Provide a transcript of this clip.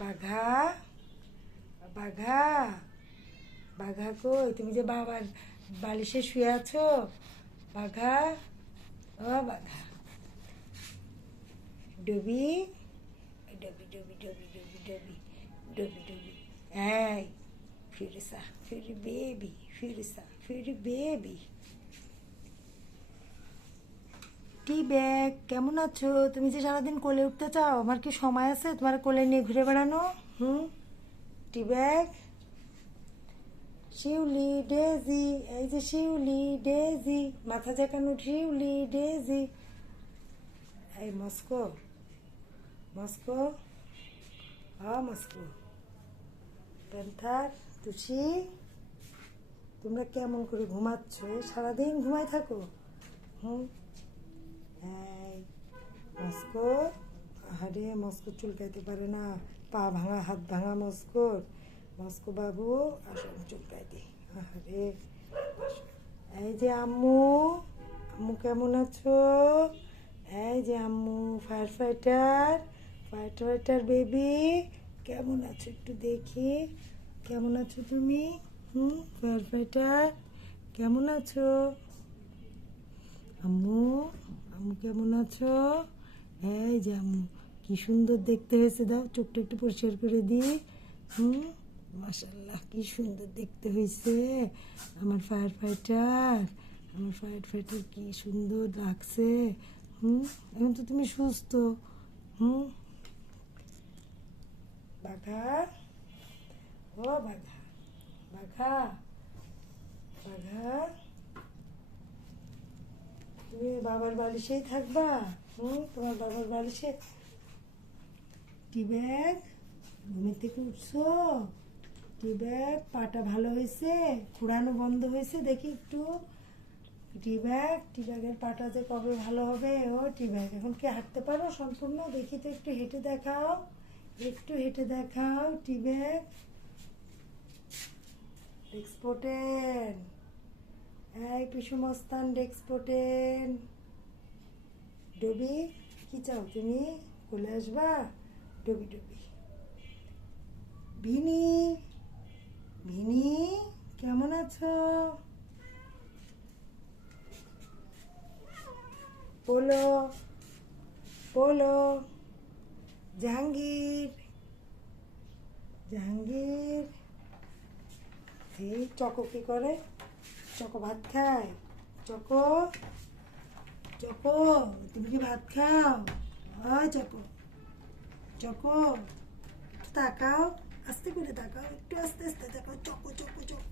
বাঘা, বাঘা, বাঘা কই? তুমি যে বাবার বালিশে শুয়ে আছো, বাঘা, ও বাঘা। ডবি, ডবি ডবি ডবি ডবি ডবি ডবি ডবি। এই ফিরিসা, ফিরি বেবি, ফিরিসা, ফিরি বেবি। টি ব্যাগ, কেমন আছো? তুমি যে সারাদিন কোলে উঠতে চাও, আমার কি সময় আছে তোমার কোলে নিয়ে ঘুরে বেড়ানো? টি ব্যাগ, শিউলি ডেজি, এই যে শিউলি ডেজি, মাথা জাকানো শিউলি ডেজি। এই Moscow, Moscow, Moscow, panther, Tushi, তোমরা কেমন করে ঘুমাচ্ছ? সারাদিন ঘুমাই থাকো। এই মস্কো, আরে মস্কো চুলকাইতে পারে না, পা ভাঙা হাত ভাঙা মস্কোর। মস্কো বাবু আসো চুলকাইতে। আরে এই যে আম্মু, আম্মু কেমন আছো? এই যে আম্মু fire fighter, fire fighter baby, কেমন আছো একটু দেখি। কেমন আছো তুমি? ফায়ার ফাইটার কেমন আছো? আম্মু, আম্মু কেমন আছো? এই যে আম্মু, কি সুন্দর দেখতে হয়েছে, দাও চোখটা একটু পরিষ্কার করে দিই। মাশাআল্লাহ, কি সুন্দর দেখতে হয়েছে আমার ফায়ার ফাইটার। আমার ফায়ার ফাইটার কি সুন্দর লাগছে। এখন তো তুমি সুস্থ। বাঘা, ও বাঘা, বাঘা, বাঘা, তুমি বাবার বালিশেই থাকবা? তোমার বাবার বালিশে। টি ব্যাগ, ঘুমের থেকে উঠছো? টি ব্যাগ, পাটা ভালো হয়েছে, ঘুরানো বন্ধ হয়েছে দেখি একটু। টি ব্যাগ, টি ব্যাগের পাটা যে কবে ভালো হবে? ও টি ব্যাগ, এখন কি হাঁটতে পারো সম্পূর্ণ? দেখি তো একটু হেঁটে দেখাও, একটু হেঁটে দেখাও। টি ব্যাগ, ডেক্সপোটেন, এই পিসু মস্তান ডেক্সপোটেন। ডবি, কি চাও তুমি? কোলে আসবা? ডবি ডবি। ভিনি, ভিনি কেমন আছো? Polo, polo, Jahangir, Jahangir. এই চকো কি করে? চকো ভাত খায়? চকো, চকো তুমি কি ভাত খাও? ওই চকো, চকো একটু তাকাও, আস্তে করে তাকাও, একটু আস্তে আস্তে তাকাও। Choco choco choco.